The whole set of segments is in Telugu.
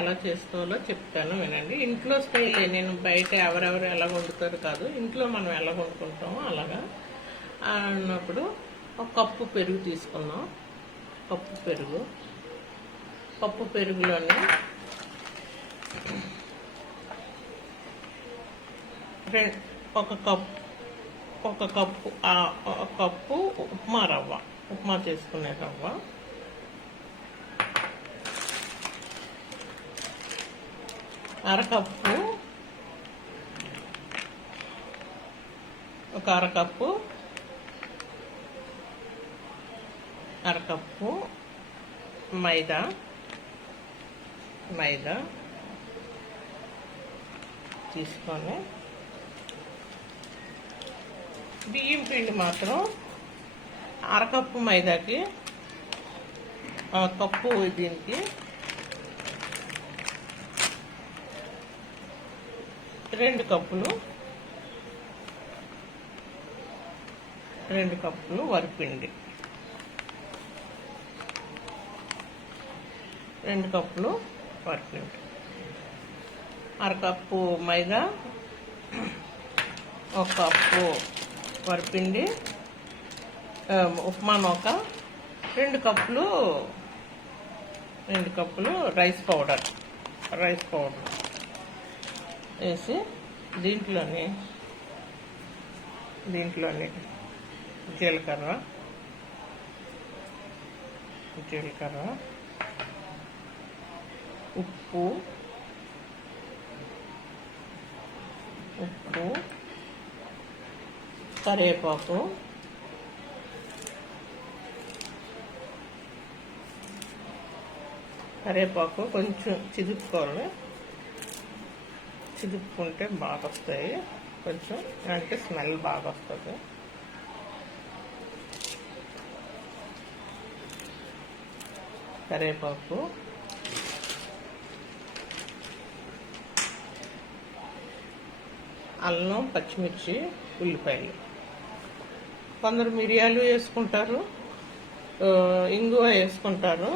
ఎలా చేసుకోవాలో చెప్తాను వినండి. ఇంట్లో స్టైలే, నేను బయట ఎవరెవరు ఎలా వండుతారు కాదు, ఇంట్లో మనం ఎలా వండుకుంటామో అలాగా అన్నప్పుడు ఒక కప్పు పెరుగు తీసుకున్నాం. కప్పు పెరుగులోని ఒక కప్పు ఉప్మా చేసుకునే రవ్వ, అరకప్పు మైదా తీసుకొని, బియ్యం పిండి మాత్రం అరకప్పు మైదాకి కప్పు దీనికి 2 కప్పులు వరిపిండి, 2 కప్పులు వరిపిండి, అరకప్పు మైదా, 1 కప్పు వరిపిండి, ఉప్మా నూక, 2 కప్పులు రైస్ పౌడర్ వేసి దీంట్లోని జీలకర్ర, ఉప్పు, కరివేపాకు, కొంచెం చిదుపుకుంటే బాగా వస్తాయి, కొంచెం అంటే స్మెల్ బాగా వస్తుంది. కరివేపాకు, అల్లం, పచ్చిమిర్చి, ఉల్లిపాయలు, కొందరు మిరియాలు వేసుకుంటారు, ఇంగువ వేసుకుంటారు,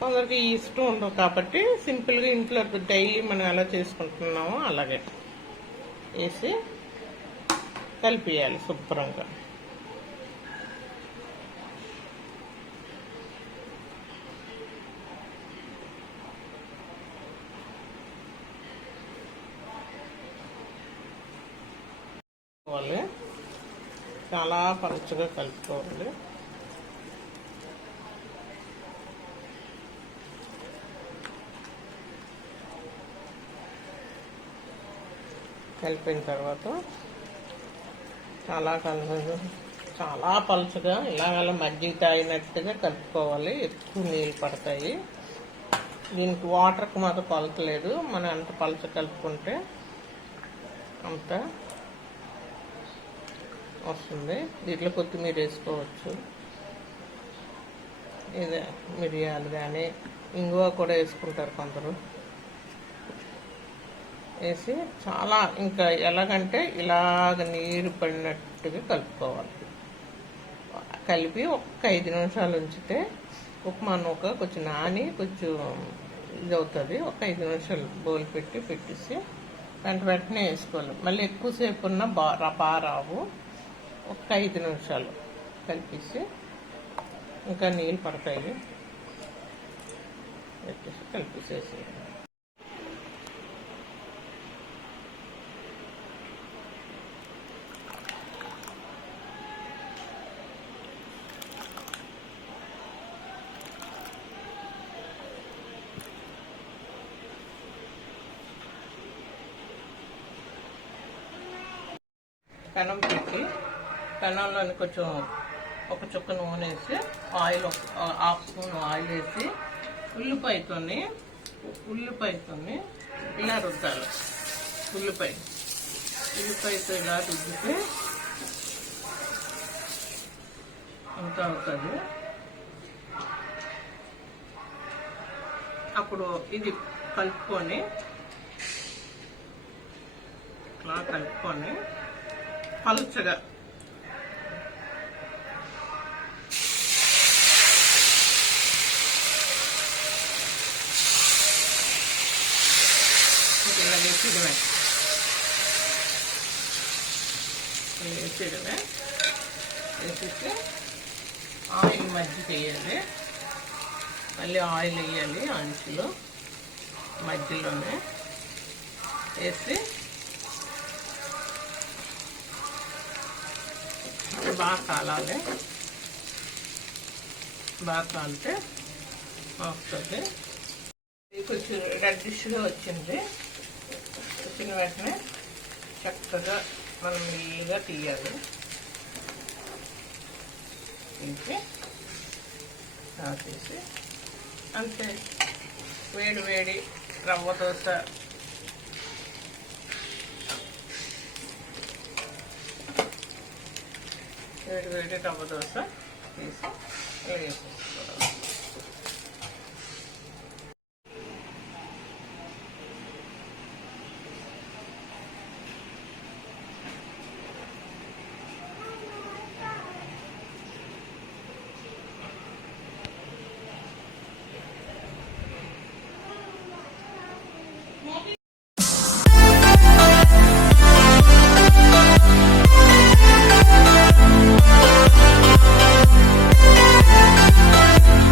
కొందరికి ఇష్టం ఉండవు. కాబట్టి సింపుల్గా ఇంట్లో డైలీ మనం ఎలా చేసుకుంటున్నామో అలాగే వేసి కలిపేయాలి శుభ్రంగా. చాలా పలుచగా కలుపుకోవాలి. కలిపిన తర్వాత చాలా పలుచగా ఇలాగ మజ్జిగ తాగినట్టుగా కలుపుకోవాలి. ఎక్కువ నీళ్ళు పడతాయి. దీనికి వాటర్కి మాత్రం కొలతలేదు. మనం ఎంత పలుచ కలుపుకుంటే అంత వస్తుంది. దీంట్లో కొత్తిమీర వేసుకోవచ్చు, ఇదే మిరియాలు కానీ ఇంగువ కూడా వేసుకుంటారు కొందరు. వేసి చాలా ఇంకా ఎలాగంటే ఇలాగ నీరు పడినట్టుగా కలుపుకోవాలి. కలిపి 5 నిమిషాలు ఉంచితే ఉప్మా నూక కొంచెం నాని కొంచెం ఇది అవుతుంది. 5 నిమిషాలు బౌల్ పెట్టేసి వెంటనే వేసుకోవాలి. మళ్ళీ ఎక్కువసేపు ఉన్న బారావు. 5 నిమిషాలు కలిపేసి ఇంకా నీళ్ళు పడతాయి పెట్టేసి కలిపేసేసి పెనం పెట్టి పెనంలోని కొంచెం ఒక చుక్క నూనె వేసి ఆయిల్ 1/2 స్పూన్ ఆయిల్ వేసి ఉల్లిపాయతోని ఇలా రుద్దాలి. ఉల్లిపాయతో ఇలా రుద్దితే అంత అవుతుంది. అప్పుడు ఇది కలుపుకొని ఇట్లా కలుపుకొని పలుచగా వేసేయడమే వేసేయడమే వేసేసి ఆయిల్ మజ్జిగ వేయాలి, మళ్ళీ ఆయిల్ వేయాలి అంచులో మధ్యలోనే వేసి బాగా కాలాలి. బాగా కాలితే వస్తుంది. ఇది కొంచెం రెడ్డిష్గా వచ్చింది. వచ్చిన వెంటనే చక్కగా మనం నీళ్ళగా తీయాలి. తీసి తీసి అంతే. వేడి వేడి రవ్వ దోశ వేడి వేడి రవ్వ దోశ తీసి వేసేసుకోవాలి.